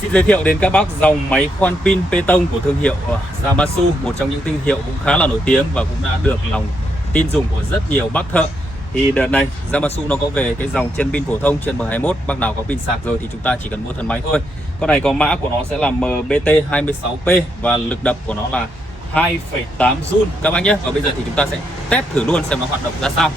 Xin giới thiệu đến các bác dòng máy khoan pin TôNG của thương hiệu Yamasu, một trong những thương hiệu cũng khá là nổi tiếng và cũng đã được lòng tin dùng của rất nhiều bác thợ. Thì đợt này Yamasu nó có về cái dòng chân pin phổ thông chân M21, bác nào có pin sạc rồi thì chúng ta chỉ cần mua thân máy thôi. Con này có mã của nó sẽ là MBT26P và lực đập của nó là 2,8 Joule các bác nhé. Và bây giờ thì chúng ta sẽ test thử luôn xem nó hoạt động ra sao.